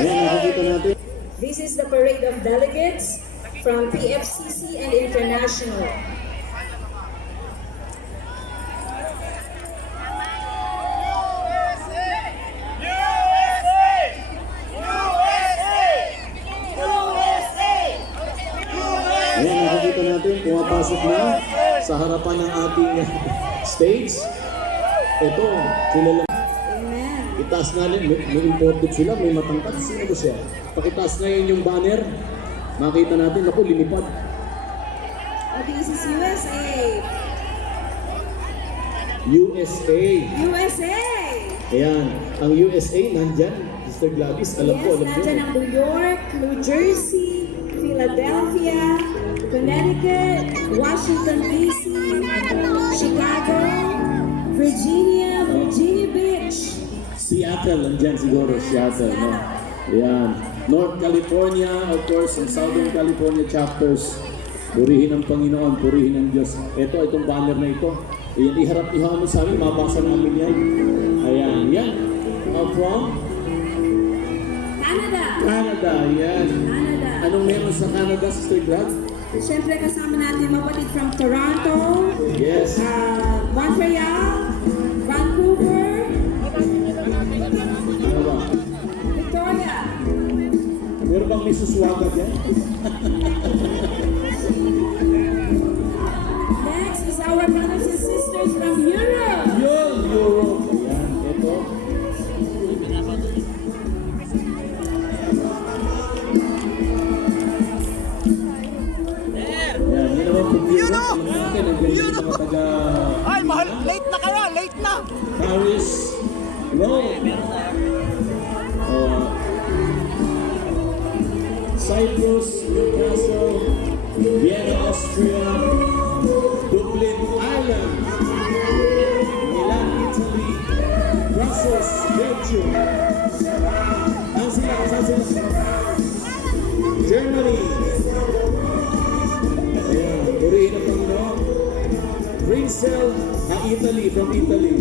Ayan, nakikita natin. This is the parade of delegates from PFCC and International. Ayan, nakikita natin, pumapasok na sa harapan ng ating stage. Ito, kilala. Amen. Itaas nga may imported sila, may matangkad. Sino ba siya? Pakitaas ngayon yung banner. Makita natin, ako, lumipad. Oh, this is USA. USA. USA! Ayan, ang USA nandyan. Sister Gladys, alam Yes, ko, alam nandiyan ko. ang New York, New Jersey, Philadelphia, Connecticut, Washington DC, Chicago, Virginia Beach. Seattle, nandyan siguro, Seattle. No? Ayan. North California, of course, and Southern California chapters. Purihin ang Panginoon, purihin ang Diyos. Itong banner na ito. Ayan, iharap-iharap mo sa amin, mabasa namin yan. Ayan, yan. From? Canada. Canada, yan. Canada. Anong meron sa Canada, Sister Glad? Siyempre kasama natin mapatid from Toronto, Yes. Montreal, Vancouver, Ano ba? Victoria. Meron bang may suswaga dyan? Next is our brothers and sisters from Europe. Yun, Europe. Ayan, ito. Ayan, yun naman po Europe. Alam natin, ang galing ng mga taga... Ay, mahal! Late na kaya! Late na! Paris, Rome, Cyprus, Newcastle, Vienna, Austria, Dublin, Ireland, Milan, Italy, Brussels, Belgium, Germany, ayan, purihin ang Panginoon, Brinzel, Italy, from Italy,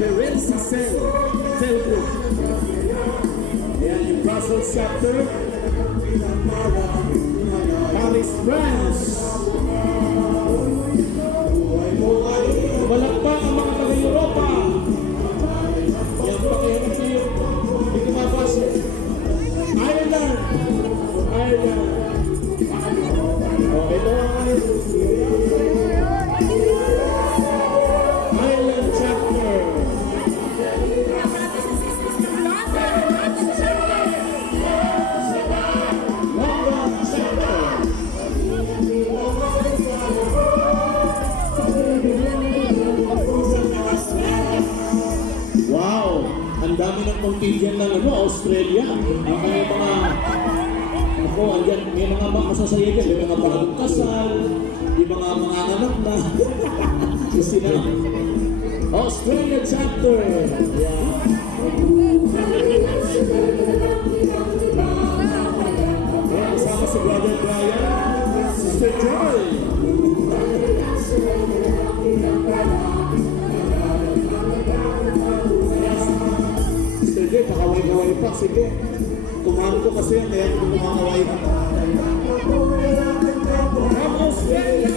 Firenze, Cell Group, ayan, yung Brussels chapter, Paris, France. Malakpak ang mga taga-Europa. Yan pa kayo ng tiyo. Hindi ko mapasok. Ireland. Okay, ito ang Ireland chapter. Brothers and sisters from London. London chapter. Wow! Ang dami ng contingent ng Australia. Ang mga ako, andyan, may mga masasayagan, may mga bagong kasal, may mga anak na. Kasi na, Australia chapter. Yeah. Ayan, kasama si Brother Brian, Sister Joy. Sister Joy, pakaway-kaway pa. Sige, kumano ko kasi yan, kaya kung kumakaway ka. From Australia!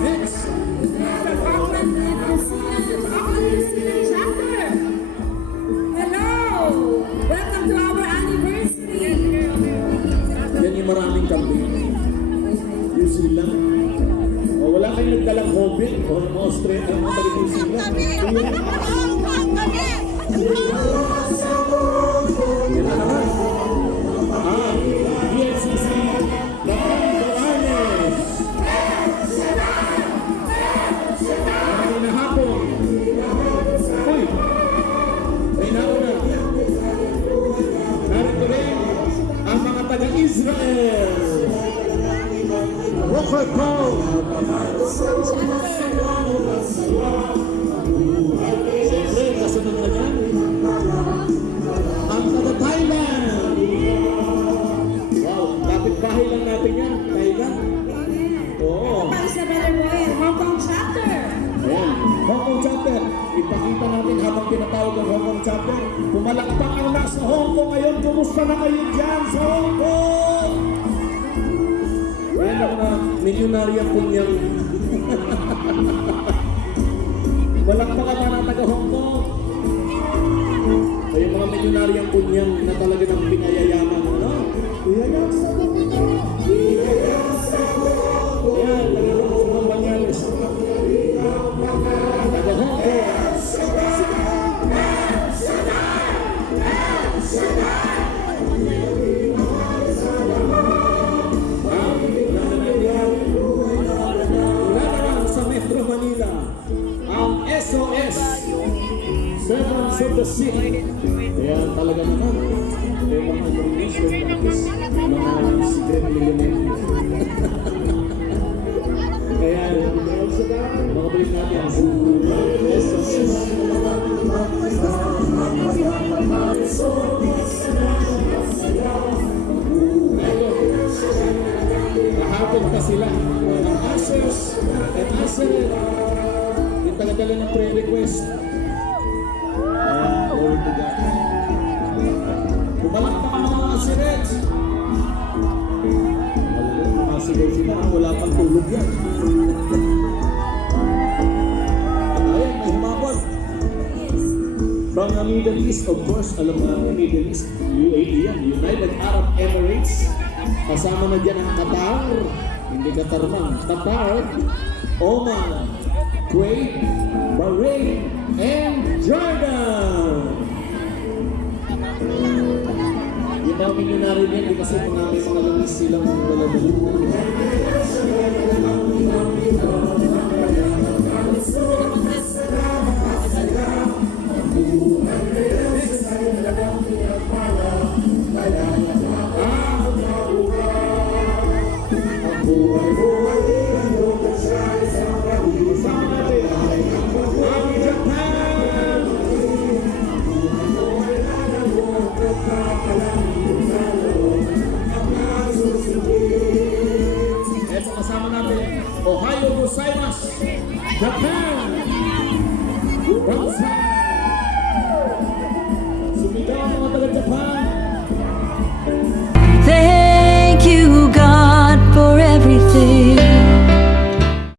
Next! From Auckland, New Zealand chapter. Hello! Welcome to our anniversary. Yan yung maraming kambing. New Zealand. O, wala kayong nagdalang hobbit o Australia, ang mga New Zealand. Yan na naman. PFCC, Baranes. Maraming na hapon. Uy! May nauna. Narito rin ang mga taga-Israel. Rocker Paul. Siyempre, kasunod na dyan. Ang taga-Thailand. Wow, kapit-bahay lang natin yan. Thailand. Oo. Ito pa isa, Brother Boy, Hong Kong chapter. Ayan, Hong Kong chapter. Ipakita Palakpak ang nasa Hong Kong ngayon. Kumusta na kayo dyan sa Hong Kong? Yan ang mga milyonarya punyang. Palakpak ang mga taga Hong Kong. Ay mga milyonaryang punyang na talaga ng pinayayaman, ano? Iyayak sa mundo! Iyayak sa mundo! Yan, talagang mga Banyales. Taga Hong Kong. Lalaman sa Metro Manila, ang SOS, Servants of the City. Kaya talaga naman, mga administration natin, mga secret millionaire. Kaya, makabalik natin ang SOS. Kahapon pa sila. Ang answers and answer. Yung tagadala ng prayer request. Glory to God. Pumalakpak ang mga sirens. Masigaw sila. Wala pang tulog yan. Ayan, may humabot. From the Middle East, of course, alam mo namin, Middle East, UAE yan, United Arab Emirates. Kasama na dyan ang Qatar, hindi Qatar man, Qatar, Oman, Kuwait, Bahrain, and Jordan. Yung mga milyonaryo yan, kasi mga may mga langis silang dalawa. Ito kasama natin, Ohio Gozaimasu, Japan. Banzai! Sumigaw ang mga taga-Japan.